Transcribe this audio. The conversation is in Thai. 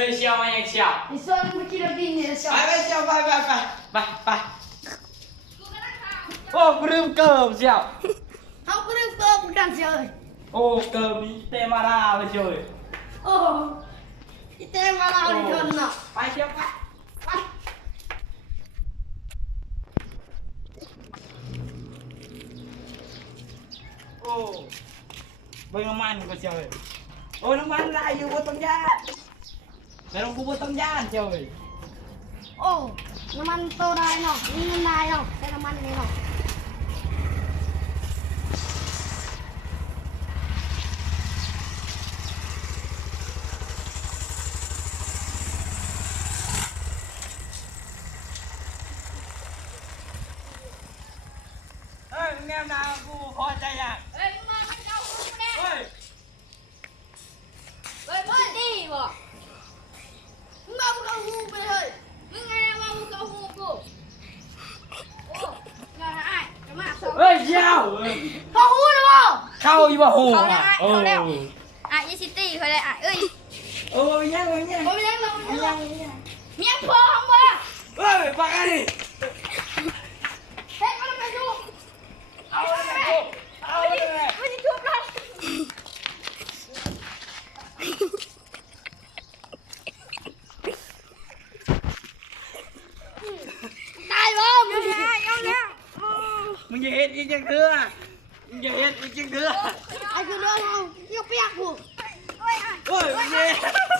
ฮ้ยเชียวมาอย่างเชียว ไอ้ส่วนเมื่อกี้เราดินเนี่ยเชียว ไปเชียวไปโอ้กูลืมเกิบเชียว เขาก็เรื่องเติมกันเชียวเลย โอ้เกิบมีเตมาราไปเชียว โอ้ยเต็มมาเราดิคนเนาะ ไปเชียวไปโอ้เบิ่งน้ำมันก็เชียวโอ้น้ำมันได้อยู่บนต้นยาแต่ลงกูบนต้นยาเชียว โอ้น้ำมันโตได้เนาะนี่เงินได้เนาะใช้น้ำมันนี่เนาะเฮ้ยมึงแนวนากูพอใจอ่ะ เฮ้ยมึงมาให้เราหูแน่ เฮ้ย เฮ้ยมึงดีบ่มึงเอามึงเอาหูไปเลยมึงไงว่ามึงเอาหูกูโอ้ยาไอ้จะมาสอง เฮ้ยเจ้า เขาหูนะบ่ เข้าอีบ่หู เขาแล้ว อ่ะ เขาแล้วอ่ะอีซิตี้เขาเลยอ่ะเอ้ย โอ้ยยัง ผมยังเรายังเมียพ่อของมึง เฮ้ยไปกันดิ เฮ้ยมันไปดู เอาเลยเอาเลย ไม่ได้ทุบเลยตายบ่มึง เอาแล้ว มึงอย่าเห็นอีกจังเถื่อมึงอย่าเห็นอีกจังเถื่อ ไอ้คือเรื่องเราเปียกๆกู โอ้ยอ่ะ เฮ้ยมึงอย่า